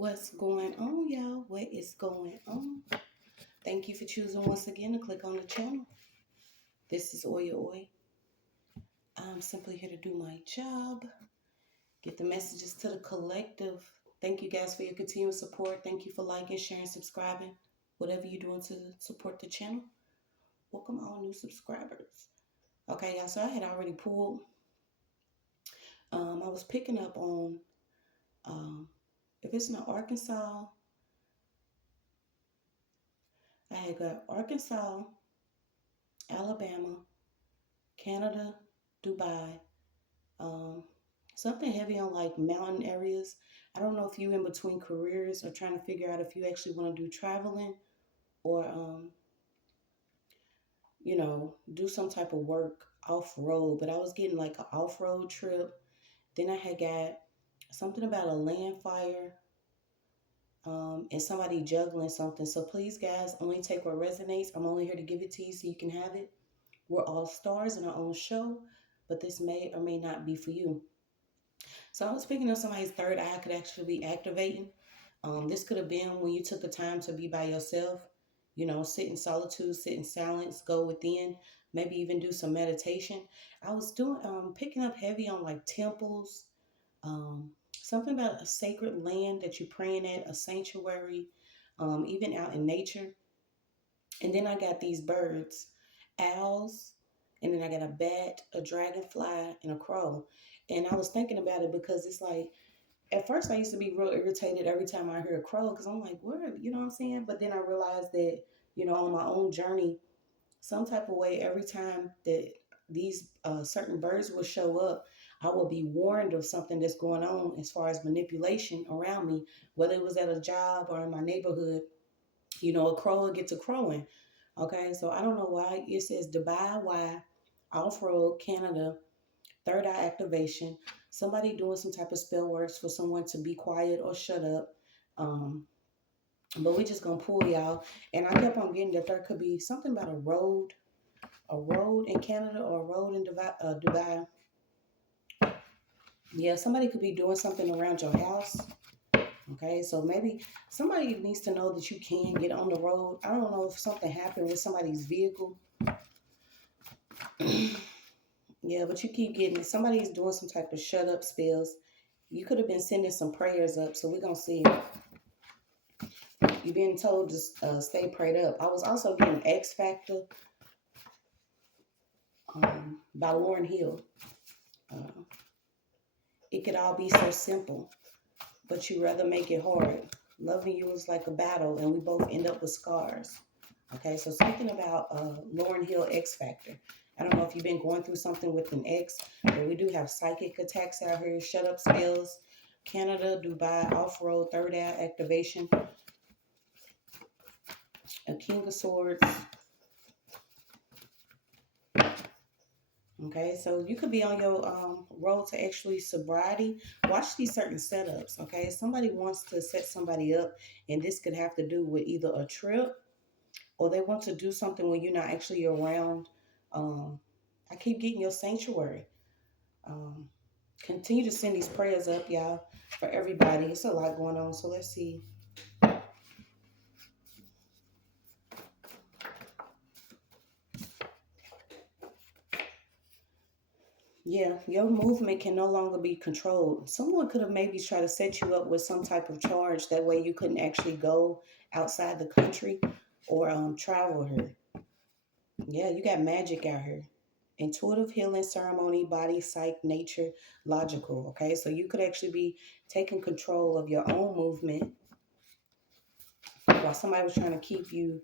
What's going on, y'all? What is going on? Thank you for choosing once again to click on the channel. This is OYAOY. I'm simply here to do my job, get the messages to the collective. Thank you guys for your continued support. Thank you for liking, sharing, subscribing, whatever you're doing to support the channel. Welcome all new subscribers. Okay, y'all, so I had already pulled. I was picking up on, if it's not Arkansas, I had got Arkansas, Alabama, Canada, Dubai, something heavy on like mountain areas. I don't know if you in between careers or trying to figure out if you actually want to do traveling or, do some type of work off road. But I was getting like an off road trip. Then I had got something about a land fire, and somebody juggling something. So please, guys, only take what resonates. I'm only here to give it to you so you can have it. We're all stars in our own show, but this may or may not be for you. So I was picking up somebody's third eye could actually be activating. This could have been when you took the time to be by yourself, sit in solitude, sit in silence, go within, maybe even do some meditation. I was doing picking up heavy on like temples, something about a sacred land that you're praying at, a sanctuary, even out in nature. And then I got these birds, owls, and then I got a bat, a dragonfly, and a crow. And I was thinking about it because it's like, at first I used to be real irritated every time I hear a crow because I'm like, where, you know what I'm saying? But then I realized that, on my own journey, some type of way, every time that these certain birds will show up, I will be warned of something that's going on as far as manipulation around me, whether it was at a job or in my neighborhood. A crow will get to crowing. Okay, so I don't know why it says Dubai, why off-road, Canada, third eye activation, somebody doing some type of spell works for someone to be quiet or shut up. But we just gonna pull y'all. And I kept on getting that there could be something about a road in Canada or a road in Dubai. Yeah, somebody could be doing something around your house. Okay, so maybe somebody needs to know that you can get on the road. I don't know if something happened with somebody's vehicle. Yeah, but you keep getting it. Somebody's doing some type of shut up spells. You could have been sending some prayers up, so we're going to see. You're being told to stay prayed up. I was also getting X Factor by Lauryn Hill. It could all be so simple, but you rather make it hard. Loving you is like a battle, and we both end up with scars. Okay, so something about Lauryn Hill X Factor. I don't know if you've been going through something with an ex, but we do have psychic attacks out here, shut up spells, Canada, Dubai, off-road, third eye activation, a King of Swords. Okay, so you could be on your road to actually sobriety. Watch these certain setups, okay? Somebody wants to set somebody up, and this could have to do with either a trip or they want to do something when you're not actually around. I keep getting your sanctuary. Continue to send these prayers up, y'all, for everybody. It's a lot going on, so let's see. Yeah, your movement can no longer be controlled. Someone could have maybe tried to set you up with some type of charge. That way you couldn't actually go outside the country or travel here. Yeah, you got magic out here. Intuitive healing, ceremony, body, psych, nature, logical. Okay, so you could actually be taking control of your own movement while somebody was trying to keep you,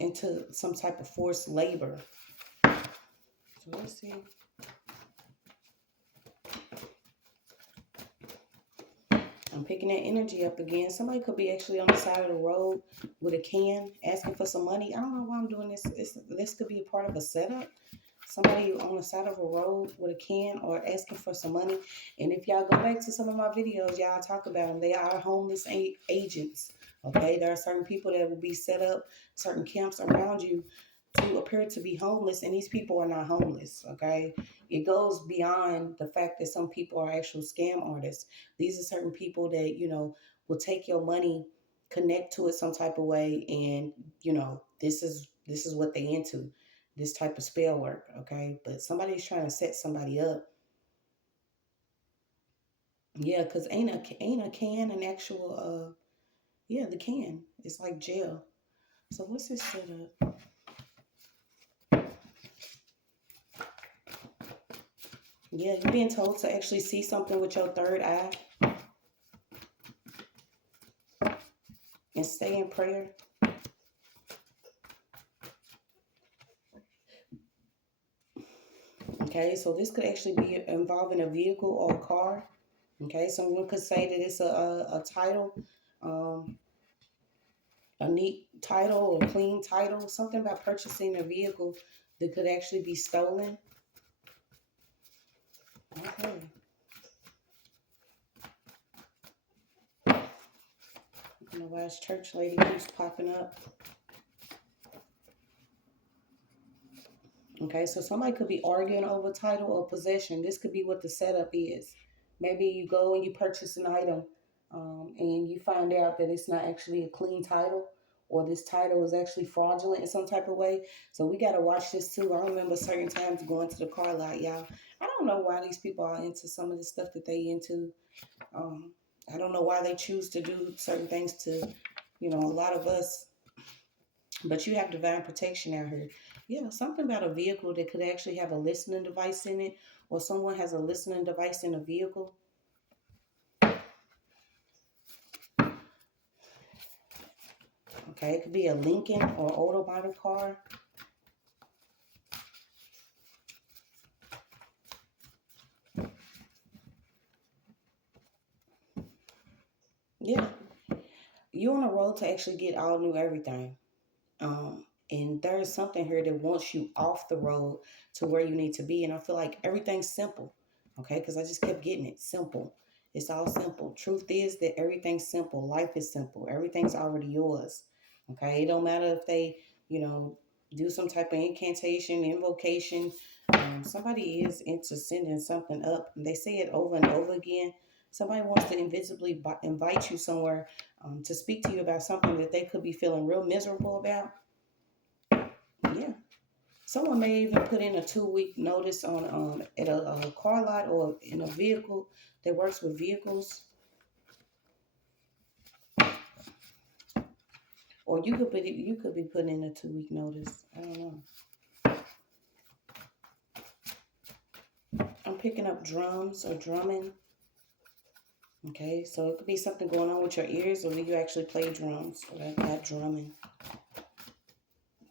into some type of forced labor. So let's see. I'm picking that energy up again. Somebody could be actually on the side of the road with a can asking for some money. I don't know why I'm doing this. This could be a part of a setup. Somebody on the side of a road with a can or asking for some money. And if y'all go back to some of my videos, y'all talk about them. They are homeless agents. Okay, there are certain people that will be set up, certain camps around you to appear to be homeless, and these people are not homeless. Okay, it goes beyond the fact that some people are actual scam artists. These are certain people that, will take your money, connect to it some type of way, and this is what they into, this type of spell work, okay? But somebody's trying to set somebody up. Yeah, because ain't a can an actual yeah, the can. It's like jail. So what's this set up? Yeah, you're being told to actually see something with your third eye and stay in prayer. Okay, so this could actually be involving a vehicle or a car. Okay, someone could say that it's a title, um, a neat title or a clean title, something about purchasing a vehicle that could actually be stolen. Okay. I don't know why this church lady keeps popping up. Okay, so somebody could be arguing over title or possession. This could be what the setup is. Maybe you go and you purchase an item, and you find out that it's not actually a clean title, or this title is actually fraudulent in some type of way. So we got to watch this too. I remember certain times going to the car lot, y'all. I don't know why these people are into some of the stuff that they into. Um, I don't know why they choose to do certain things to, a lot of us. But you have divine protection out here. Yeah, something about a vehicle that could actually have a listening device in it, or someone has a listening device in a vehicle. Okay, it could be a Lincoln or older model car. Yeah, you're on a road to actually get all new everything. And there is something here that wants you off the road to where you need to be. And I feel like everything's simple, okay? Because I just kept getting it simple. It's all simple. Truth is that everything's simple. Life is simple. Everything's already yours, okay? It don't matter if they, do some type of incantation, invocation. Somebody is into sending something up. And they say it over and over again. Somebody wants to invisibly invite you somewhere to speak to you about something that they could be feeling real miserable about. Yeah. Someone may even put in a 2-week notice on at a car lot or in a vehicle that works with vehicles. Or you could be putting in a 2-week notice. I don't know. I'm picking up drums or drumming. Okay, so it could be something going on with your ears, or do you actually play drums? Or that drumming.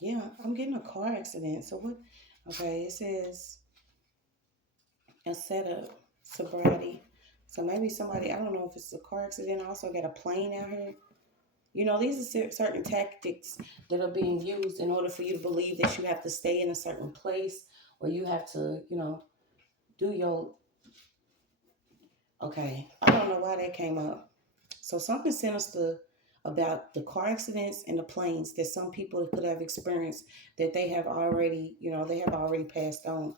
Yeah, I'm getting a car accident. So what? Okay, it says a setup, sobriety. So maybe somebody, I don't know if it's a car accident. I also got a plane out here. These are certain tactics that are being used in order for you to believe that you have to stay in a certain place, or you have to, do your, okay, I don't know why that came up. So something sinister about the car accidents and the planes that some people could have experienced that they have already, they have already passed on.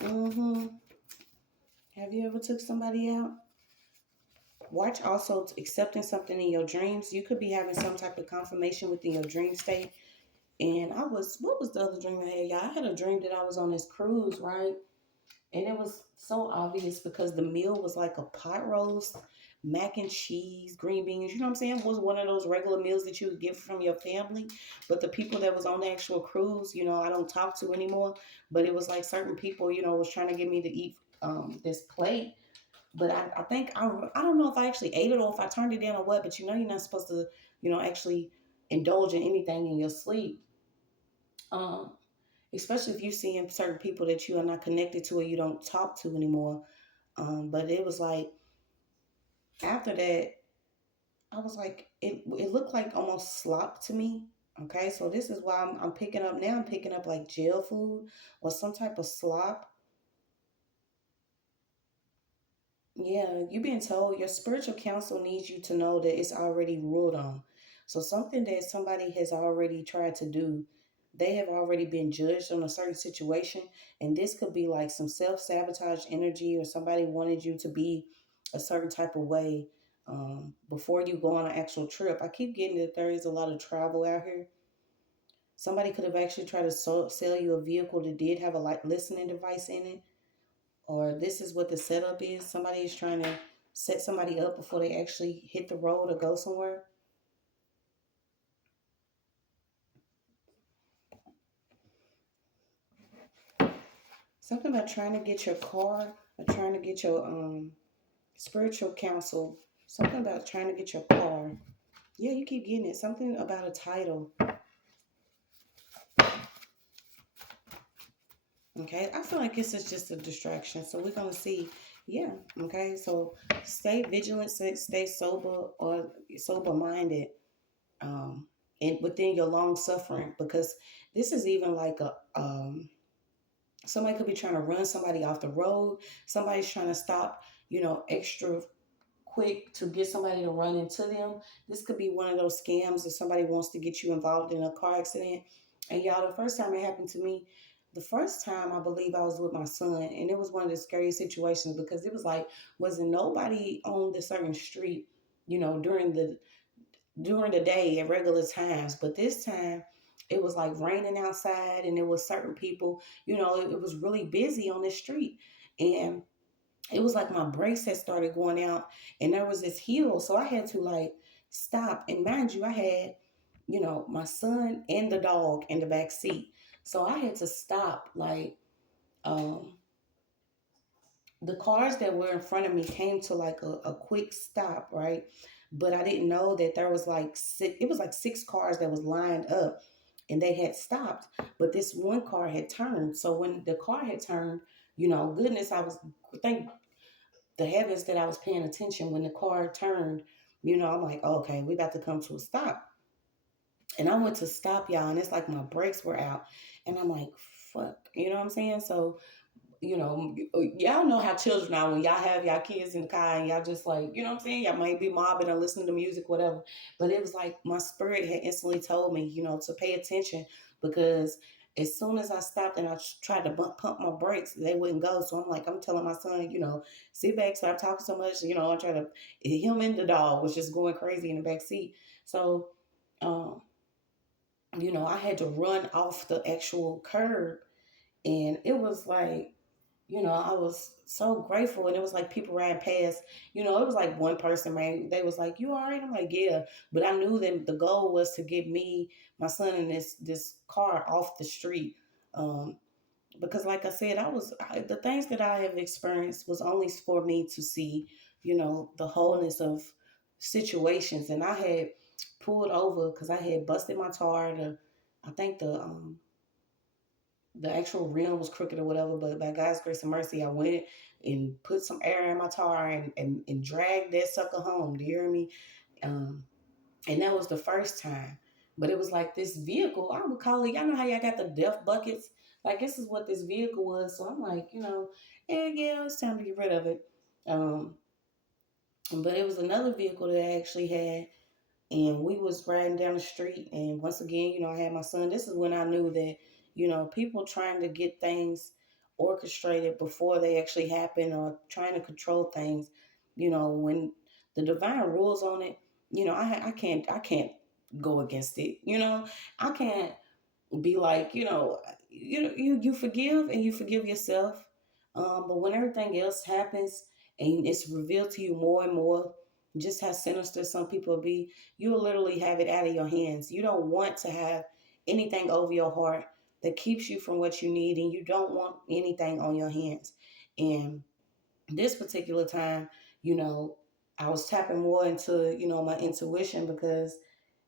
Mm-hmm. Have you ever took somebody out? Watch also accepting something in your dreams. You could be having some type of confirmation within your dream state. And what was the other dream I had? Y'all, I had a dream that I was on this cruise, right? And it was so obvious because the meal was like a pot roast, mac and cheese, green beans. You know what I'm saying? It was one of those regular meals that you would get from your family. But the people that was on the actual cruise, I don't talk to anymore. But it was like certain people, was trying to get me to eat this plate. But I think, I don't know if I actually ate it or if I turned it down or what. But you're not supposed to, actually indulge in anything in your sleep. Um, Especially if you're seeing certain people that you are not connected to or you don't talk to anymore. But it was like after that, I was like, it looked like almost slop to me. Okay, so this is why I'm picking up now. I'm picking up like jail food or some type of slop. Yeah, you're being told your spiritual counsel needs you to know that it's already ruled on. So something that somebody has already tried to do, they have already been judged on a certain situation. And this could be like some self-sabotage energy, or somebody wanted you to be a certain type of way before you go on an actual trip. I keep getting that there is a lot of travel out here. Somebody could have actually tried to sell you a vehicle that did have a like listening device in it, or this is what the setup is. Somebody is trying to set somebody up before they actually hit the road or go somewhere. Something about trying to get your car, or trying to get your spiritual counsel. Something about trying to get your car. Yeah, you keep getting it. Something about a title. Okay, I feel like this is just a distraction. So we're gonna see. Yeah. Okay. So stay vigilant. Stay sober, or sober minded. And within your long suffering, because this is even like a somebody could be trying to run somebody off the road. Somebody's trying to stop, extra quick to get somebody to run into them. This could be one of those scams if somebody wants to get you involved in a car accident. And y'all, the first time it happened to me, the first time I believe I was with my son, and it was one of the scariest situations, because it was like wasn't nobody on the certain street, during the day at regular times. But this time it was like raining outside, and there was certain people, it was really busy on the street. And it was like my brakes had started going out, and there was this hill. So I had to like stop. And mind you, I had, my son and the dog in the back seat. So I had to stop. Like, um, the cars that were in front of me came to like a quick stop, right? But I didn't know that there was like six, it was like six cars that was lined up, and they had stopped. But this one car had turned. So when the car had turned, goodness, thank the heavens that I was paying attention when the car turned. I'm like, oh, okay, we about to come to a stop. And I went to stop, y'all, and it's like my brakes were out. And I'm like, fuck, you know what I'm saying? So y'all know how children are when y'all have y'all kids in the car, and y'all just like, you know what I'm saying? Y'all might be mobbing or listening to music, whatever. But it was like my spirit had instantly told me, to pay attention, because as soon as I stopped and I tried to pump my brakes, they wouldn't go. So I'm telling my son, sit back, stop talking so much. I try to, him and the dog was just going crazy in the back seat. So, um, I had to run off the actual curb, and it was like, I was so grateful. And it was like people ran past, it was like one person, man, they was like, you all right? I'm like, yeah. But I knew that the goal was to get me, my son, and this car off the street. Um, because like I said, the things that I have experienced was only for me to see, the wholeness of situations. And I had pulled over because I had busted my tire. I think the actual rim was crooked or whatever, but by God's grace and mercy, I went and put some air in my tire, and dragged that sucker home. Do you hear me? Um, and that was the first time. But it was like this vehicle, I would call it, y'all know how y'all got the death buckets? Like, this is what this vehicle was. So I'm like, yeah, it's time to get rid of it. Um, but it was another vehicle that I actually had, and we was riding down the street, and once again, I had my son. This is when I knew that, people trying to get things orchestrated before they actually happen, or trying to control things, when the divine rules on it, I can't go against it. I can't be like, you forgive, and you forgive yourself. But when everything else happens, and it's revealed to you more and more just how sinister some people be, you'll literally have it out of your hands. You don't want to have anything over your heart that keeps you from what you need, and you don't want anything on your hands. And this particular time, you know, I was tapping more into, my intuition, because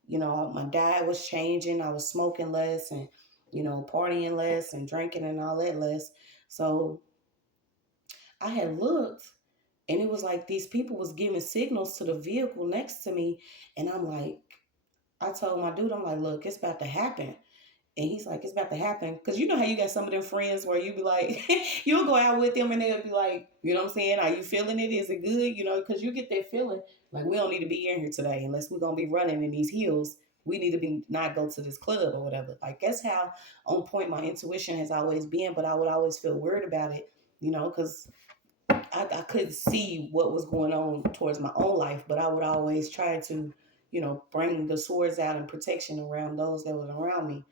my diet was changing. I was smoking less, and, partying less, and drinking and all that less. So I had looked, and it was like these people was giving signals to the vehicle next to me. And I'm like, I told my dude, I'm like, look, it's about to happen. And he's like, it's about to happen. Because you know how you got some of them friends where you be like, you'll go out with them, and they'll be like, you know what I'm saying? Are you feeling it? Is it good? Because you get that feeling Like, we don't need to be in here today unless we're gonna be running in these heels. We need to be not go to this club or whatever. Like, that's how on point my intuition has always been. But I would always feel weird about it, because I couldn't see what was going on towards my own life. But I would always try to, bring the swords out and protection around those that was around me.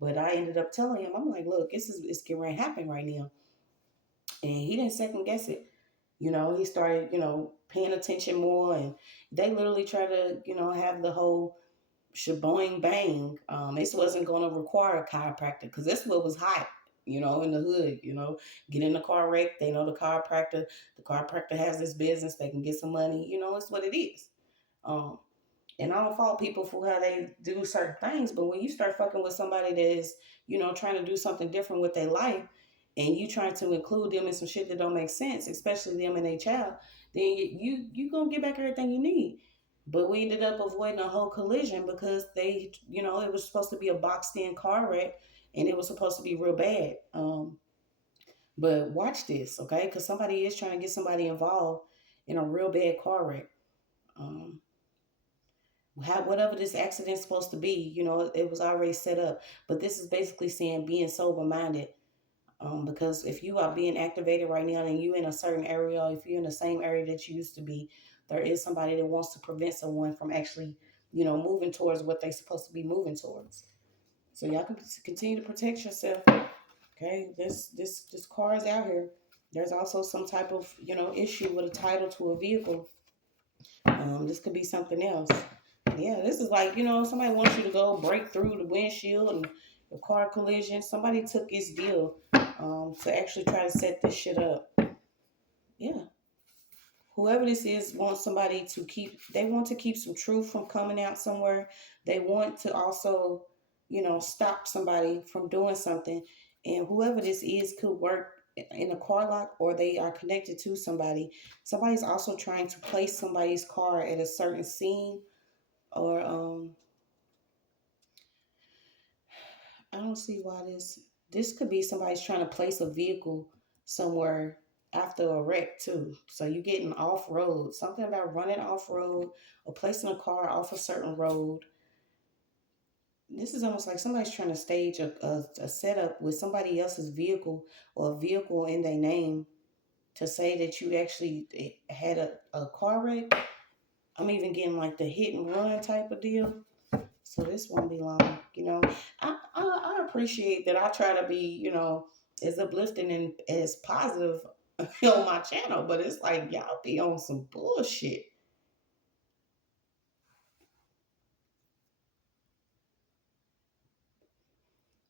But I ended up telling him, I'm like, look, it's getting ready to happen right now. And he didn't second guess it. He started, paying attention more, and they literally try to, have the whole sheboing bang. This wasn't going to require a chiropractor because that's what was hot, in the hood, get in the car wreck. They know the chiropractor has this business. They can get some money, it's what it is. Um, and I don't fault people for how they do certain things, but when you start fucking with somebody that is, trying to do something different with their life, and you trying to include them in some shit that don't make sense, especially them and their child, then you gonna get back everything you need. But we ended up avoiding a whole collision because they, it was supposed to be a boxed in car wreck, and it was supposed to be real bad. But watch this, okay? Because somebody is trying to get somebody involved in a real bad car wreck. Um, Whatever this accident's supposed to be, it was already set up. But this is basically saying being sober minded. Because if you are being activated right now and you in a certain area, if you're in the same area that you used to be, there is somebody that wants to prevent someone from actually, moving towards what they're supposed to be moving towards. So y'all can continue to protect yourself. Okay, this car is out here. There's also some type of issue with a title to a vehicle. This could be something else. Yeah, this is like, somebody wants you to go break through the windshield and the car collision. Somebody took his deal to actually try to set this shit up. Yeah. Whoever this is wants somebody to they want to keep some truth from coming out somewhere. They want to also, stop somebody from doing something. And whoever this is could work in a car lot, or they are connected to somebody. Somebody's also trying to place somebody's car at a certain scene, or I don't see why this could be somebody's trying to place a vehicle somewhere after a wreck too. So you getting off road. Something about running off road or placing a car off a certain road. This is almost like somebody's trying to stage a setup with somebody else's vehicle or a vehicle in their name to say that you actually had a car wreck. I'm even getting like the hit and run type of deal. So this won't be long. I appreciate that I try to be, as uplifting and as positive on my channel, but it's like y'all be on some bullshit.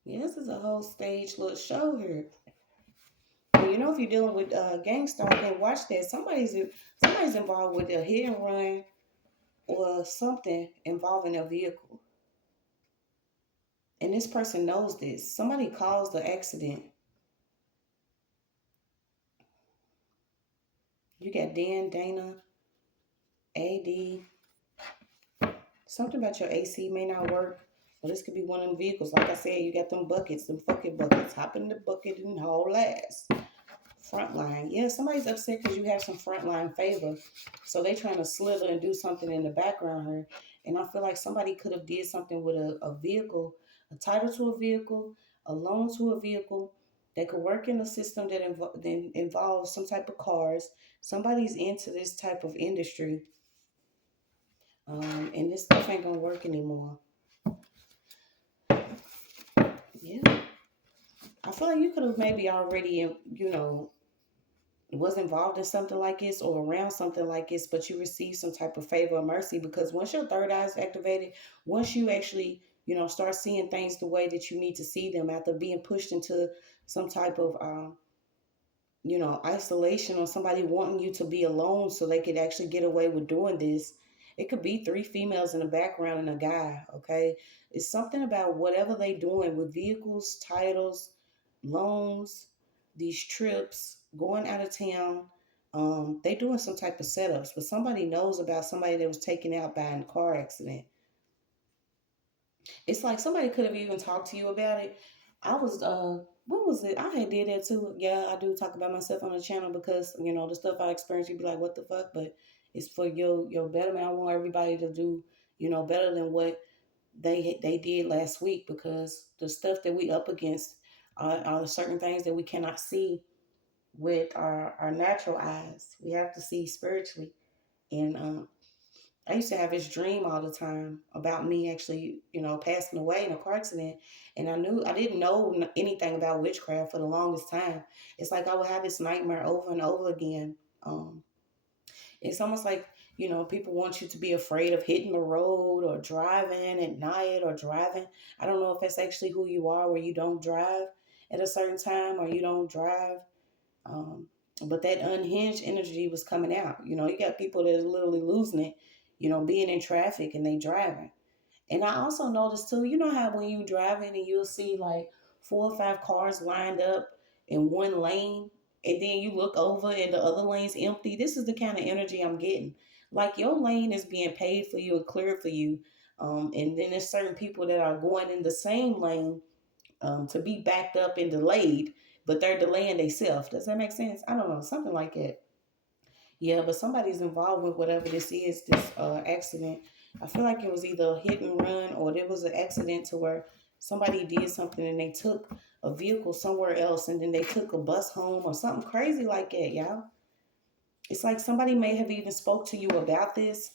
Yeah, this is a whole stage little show here. And if you're dealing with gangster, then watch that. Somebody's involved with a hit and run or something involving a vehicle. And this person knows this. Somebody caused the accident. You got Dan, Dana, AD. Something about your AC may not work. Well, this could be one of them vehicles. Like I said, you got them buckets, them fucking buckets. Hop in the bucket and haul ass. Frontline. Yeah, somebody's upset because you have some frontline favor. So they trying to slither and do something in the background here. And I feel like somebody could have did something with a vehicle, a title to a vehicle, a loan to a vehicle. They could work in a system that involves some type of cars. Somebody's into this type of industry. And this stuff ain't gonna work anymore. Yeah. I feel like you could have maybe already, was involved in something like this or around something like this, but you received some type of favor or mercy because once your third eye is activated, once you actually, start seeing things the way that you need to see them after being pushed into some type of, isolation or somebody wanting you to be alone so they could actually get away with doing this. It could be three females in the background and a guy, okay? It's something about whatever they doing with vehicles, titles, loans, these trips, going out of town. They doing some type of setups, but somebody knows about somebody that was taken out by a car accident. It's like somebody could have even talked to you about it. I was what was it? I had did that too. Yeah, I do talk about myself on the channel because, the stuff I experienced, you'd be like, what the fuck? But It's for your betterment. I want everybody to do, better than what they did last week, because the stuff that we up against are certain things that we cannot see with our natural eyes. We have to see spiritually. And I used to have this dream all the time about me actually, passing away in a car accident. And I didn't know anything about witchcraft for the longest time. It's like I would have this nightmare over and over again. Um, it's almost like, people want you to be afraid of hitting the road or driving at night or driving. I don't know if that's actually who you are, where you don't drive at a certain time or you don't drive. Um, but that unhinged energy was coming out. You got people that are literally losing it, being in traffic and they driving. And I also noticed too, how when you driving and you'll see like 4 or 5 cars lined up in one lane, and then you look over and the other lane's empty. This is the kind of energy I'm getting. Like your lane is being paid for you and cleared for you. And then there's certain people that are going in the same lane to be backed up and delayed, but they're delaying themselves. Does that make sense? I don't know, something like that. Yeah, but somebody's involved with whatever this is, this accident. I feel like it was either a hit and run or there was an accident to where somebody did something and they took a vehicle somewhere else and then they took a bus home or something crazy like that, y'all. It's like somebody may have even spoke to you about this.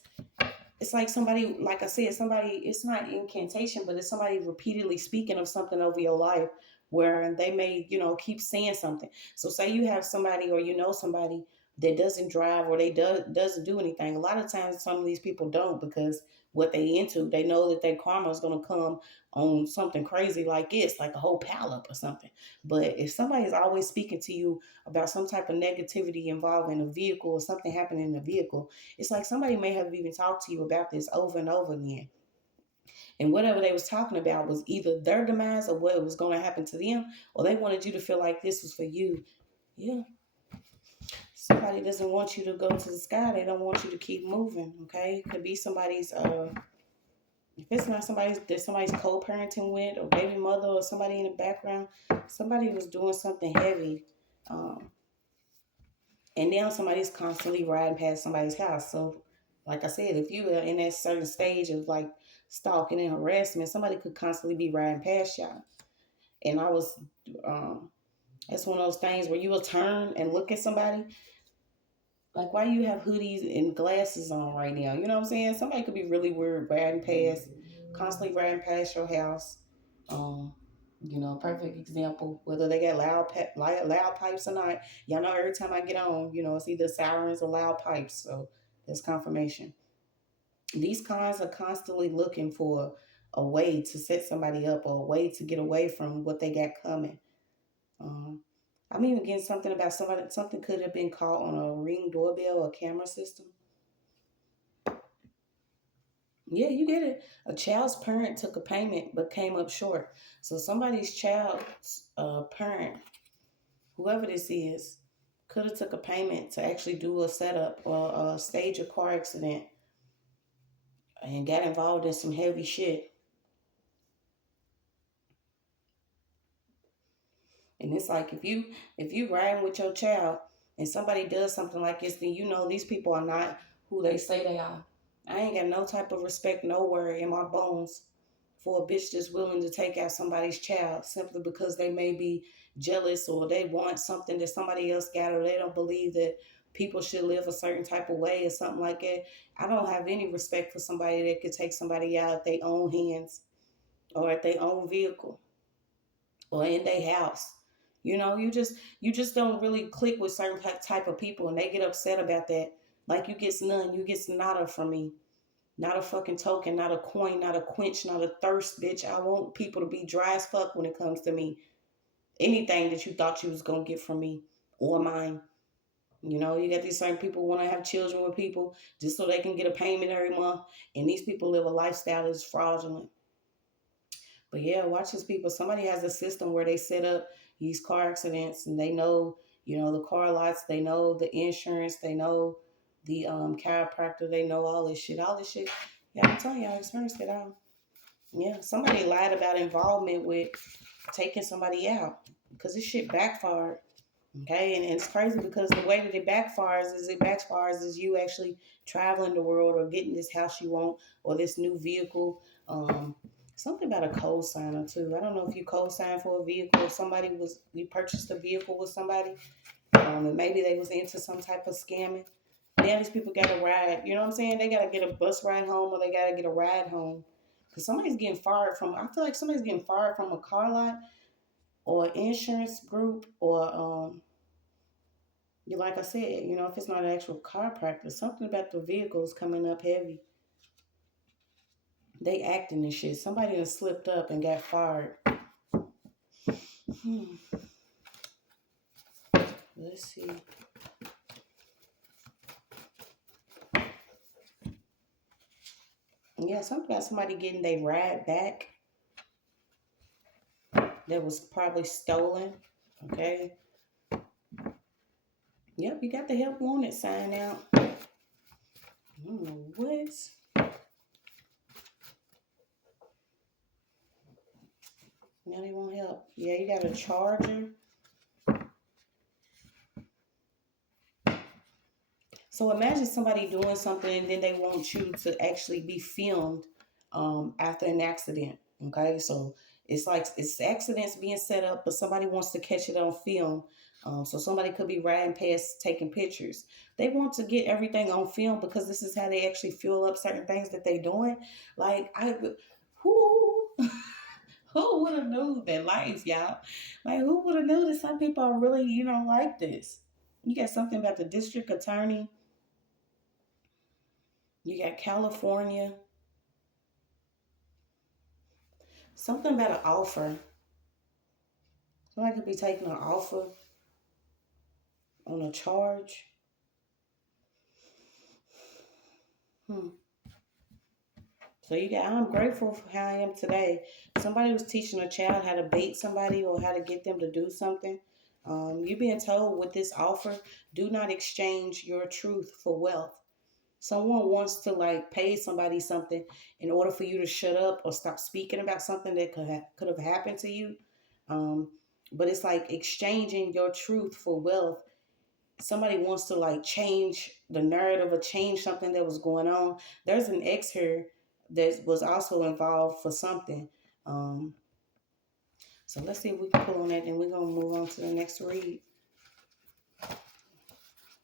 It's like somebody, like I said, somebody, it's not incantation, but it's somebody repeatedly speaking of something over your life where they may, keep saying something. So say you have somebody or somebody that doesn't drive or they doesn't do anything. A lot of times some of these people don't, because what they into, they know that their karma is going to come on something crazy like this, like a whole pallet or something. But if somebody's always speaking to you about some type of negativity involving a vehicle or something happening in the vehicle, it's like somebody may have even talked to you about this over and over again. And whatever they was talking about was either their demise or what was going to happen to them, or they wanted you to feel like this was for you. Yeah. Somebody doesn't want you to go to the sky. They don't want you to keep moving. Okay. It could be somebody's if it's not somebody's that somebody's co-parenting with or baby mother or somebody in the background, somebody was doing something heavy. Um, and now somebody's constantly riding past somebody's house. So, like I said, if you are in that certain stage of like stalking and harassment, somebody could constantly be riding past y'all. And I was, that's one of those things where you will turn and look at somebody. Like, why you have hoodies and glasses on right now? You know what I'm saying? Somebody could be really weird riding past, constantly riding past your house. Um, perfect example. Whether they got loud pipes or not. Y'all know every time I get on, it's either sirens or loud pipes. So that's confirmation. These cons are constantly looking for a way to set somebody up or a way to get away from what they got coming. Um, I'm even getting something about something could have been caught on a Ring doorbell or camera system. Yeah, you get it. A child's parent took a payment but came up short. So somebody's child's parent, whoever this is, could have took a payment to actually do a setup or stage a car accident and got involved in some heavy shit. And it's like if you riding with your child and somebody does something like this, then these people are not who they say they are. I ain't got no type of respect nowhere in my bones for a bitch that's willing to take out somebody's child simply because they may be jealous or they want something that somebody else got, or they don't believe that people should live a certain type of way or something like that. I don't have any respect for somebody that could take somebody out at their own hands or at their own vehicle or in their house. You just don't really click with certain type of people, and they get upset about that. Like, you get none, you get nada from me. Not a fucking token, not a coin, not a quench, not a thirst, bitch. I want people to be dry as fuck when it comes to me. Anything that you thought you was gonna get from me or mine. You got these certain people want to have children with people just so they can get a payment every month, and these people live a lifestyle that's fraudulent. But yeah, watch these people. Somebody has a system where they set up these car accidents, and they know, the car lots, they know the insurance, they know the chiropractor, they know all this shit. All this shit. Yeah, I'm telling you, I experienced it all. Yeah, somebody lied about involvement with taking somebody out because this shit backfired. Okay, and it's crazy because the way that it backfires is you actually traveling the world or getting this house you want or this new vehicle. Something about a co-signer too. I don't know if you co-signed for a vehicle, if you purchased a vehicle with somebody, and maybe they was into some type of scamming. Now these people got to ride. You know what I'm saying? They got to get a bus ride home or they got to get a ride home. Because somebody's getting fired from, I feel like somebody's getting fired from a car lot or insurance group or, like I said, if it's not an actual car practice, something about the vehicles coming up heavy. They acting and shit. Somebody done slipped up and got fired. Let's see. Yeah, something about somebody getting their ride back that was probably stolen. Okay. Yep, you got the help wanted sign out. I don't know what. Now they won't help. Yeah, you got a charger. So imagine somebody doing something and then they want you to actually be filmed after an accident. Okay, so it's like it's accidents being set up, but somebody wants to catch it on film. So somebody could be riding past taking pictures. They want to get everything on film because this is how they actually fuel up certain things that they doing. Like who who would have knew that life, y'all? Like who would have knew that some people are really like this? You got something about the district attorney. You got California. Something about an offer. Somebody could be taking an offer on a charge. Hmm. So I'm grateful for how I am today. Somebody was teaching a child how to bait somebody or how to get them to do something. You being told with this offer, do not exchange your truth for wealth. Someone wants to pay somebody something in order for you to shut up or stop speaking about something that could have happened to you. Um, but it's like exchanging your truth for wealth. Somebody wants to change the narrative or change something that was going on. There's an ex here that was also involved for something. Um, so let's see if we can pull on that, and we're gonna move on to the next read.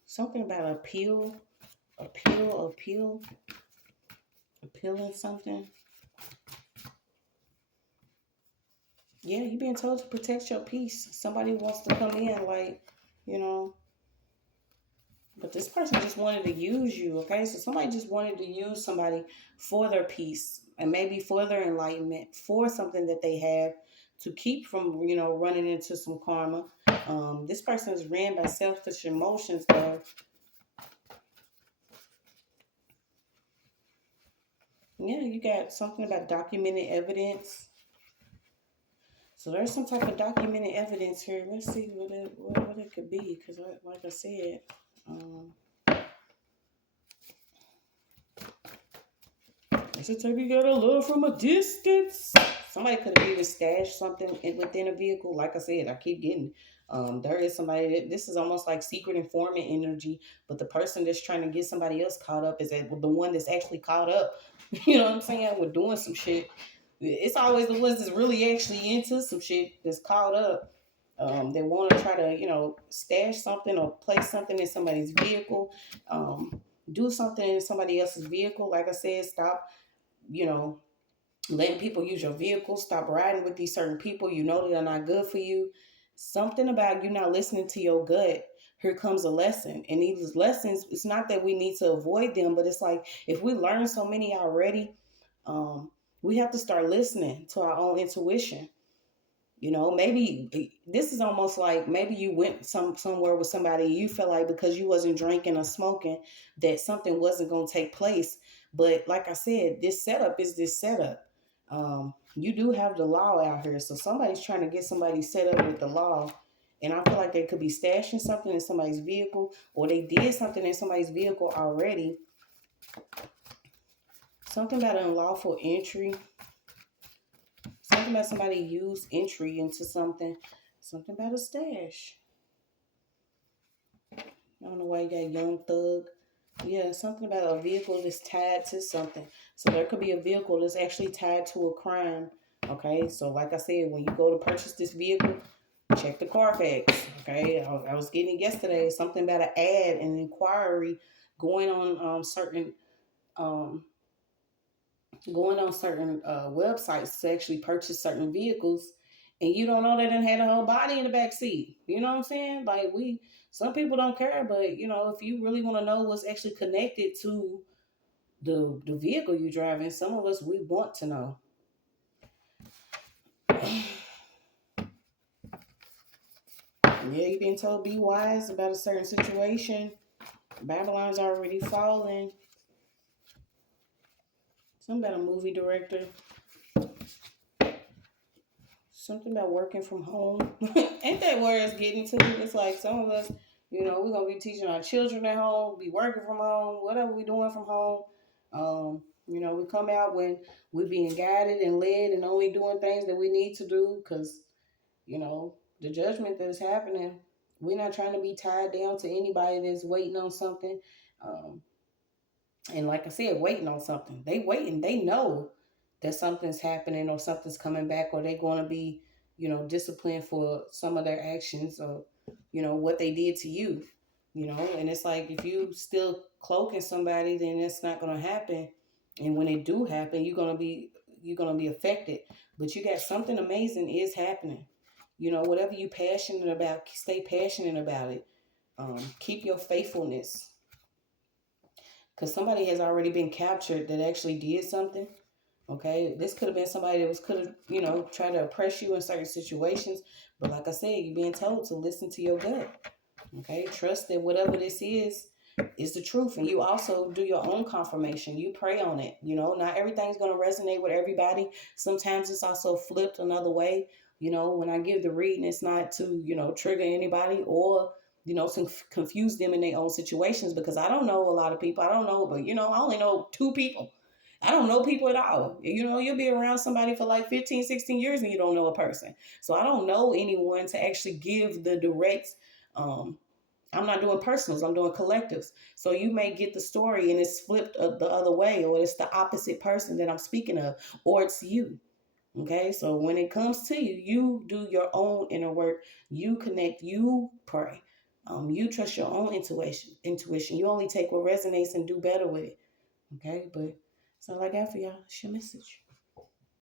Something about appealing something. Yeah, you're being told to protect your peace. Somebody wants to come in, you know, but this person just wanted to use you, okay? So somebody just wanted to use somebody for their peace and maybe for their enlightenment, for something that they have to keep from, running into some karma. This person is ran by selfish emotions, though. Yeah, you got something about documented evidence. So there's some type of documented evidence here. Let's see what it could be, because like I said, it's a type you gotta love from a distance. Somebody could have even stashed something within a vehicle. Like I said, I keep getting. There is somebody this is almost like secret informant energy, but the person that's trying to get somebody else caught up is the one that's actually caught up. You know what I'm saying? We're doing some shit. It's always the ones that's really actually into some shit that's caught up. They want to try to, stash something or place something in somebody's vehicle, do something in somebody else's vehicle. Like I said, stop, you know, letting people use your vehicle. Stop riding with these certain people you know that are not good for you. Something about you not listening to your gut. Here comes a lesson. And these lessons, it's not that we need to avoid them, but it's like if we learn so many already, we have to start listening to our own intuition. Maybe this is almost like maybe you went somewhere with somebody, you felt like because you wasn't drinking or smoking that something wasn't going to take place. But like I said, this setup is this setup. You do have the law out here. So somebody's trying to get somebody set up with the law. And I feel like they could be stashing something in somebody's vehicle, or they did something in somebody's vehicle already. Something about unlawful entry. Something about somebody used entry into something. Something about a stash. I don't know why you got Young Thug. Yeah, something about a vehicle that's tied to something. So there could be a vehicle that's actually tied to a crime. Okay, so like I said, when you go to purchase this vehicle, check the Carfax. Okay, I was getting it yesterday. Something about an ad, an inquiry going on um, websites to actually purchase certain vehicles, and you don't know they done had a whole body in the back seat. You know what I'm saying? Like some people don't care, but if you really want to know what's actually connected to the vehicle you driving, some of us we want to know. Yeah, you've been told be wise about a certain situation. Babylon's already fallen. Something about a movie director. Something about working from home. Ain't that where it's getting to? It's like some of us, we're gonna be teaching our children at home, be working from home, whatever we doing from home. We come out when we're being guided and led and only doing things that we need to do because, the judgment that is happening, we're not trying to be tied down to anybody that's waiting on something. Um, and like I said, waiting on something. They waiting. They know that something's happening or something's coming back or they're going to be, disciplined for some of their actions or, what they did to you, And it's like if you still cloaking somebody, then it's not going to happen. And when it do happen, you're gonna be affected. But you got something amazing is happening. Whatever you passionate about, stay passionate about it. Keep your faithfulness because somebody has already been captured that actually did something. Okay, this could have been somebody that could have tried to oppress you in certain situations, but like I said, you're being told to listen to your gut. Okay, trust that whatever this is the truth, and you also do your own confirmation. You pray on it. Not everything's going to resonate with everybody. Sometimes it's also flipped another way. When I give the reading, it's not to trigger anybody or to confuse them in their own situations because I don't know a lot of people. I don't know, but I only know two people. I don't know people at all. You'll be around somebody for like 15, 16 years and you don't know a person. So I don't know anyone to actually give the direct. I'm not doing personals, I'm doing collectives. So you may get the story and it's flipped the other way, or it's the opposite person that I'm speaking of, or it's you. Okay, so when it comes to you, you do your own inner work, you connect, you pray. You trust your own intuition. You only take what resonates and do better with it. Okay, but that's all I got for y'all. It's your message.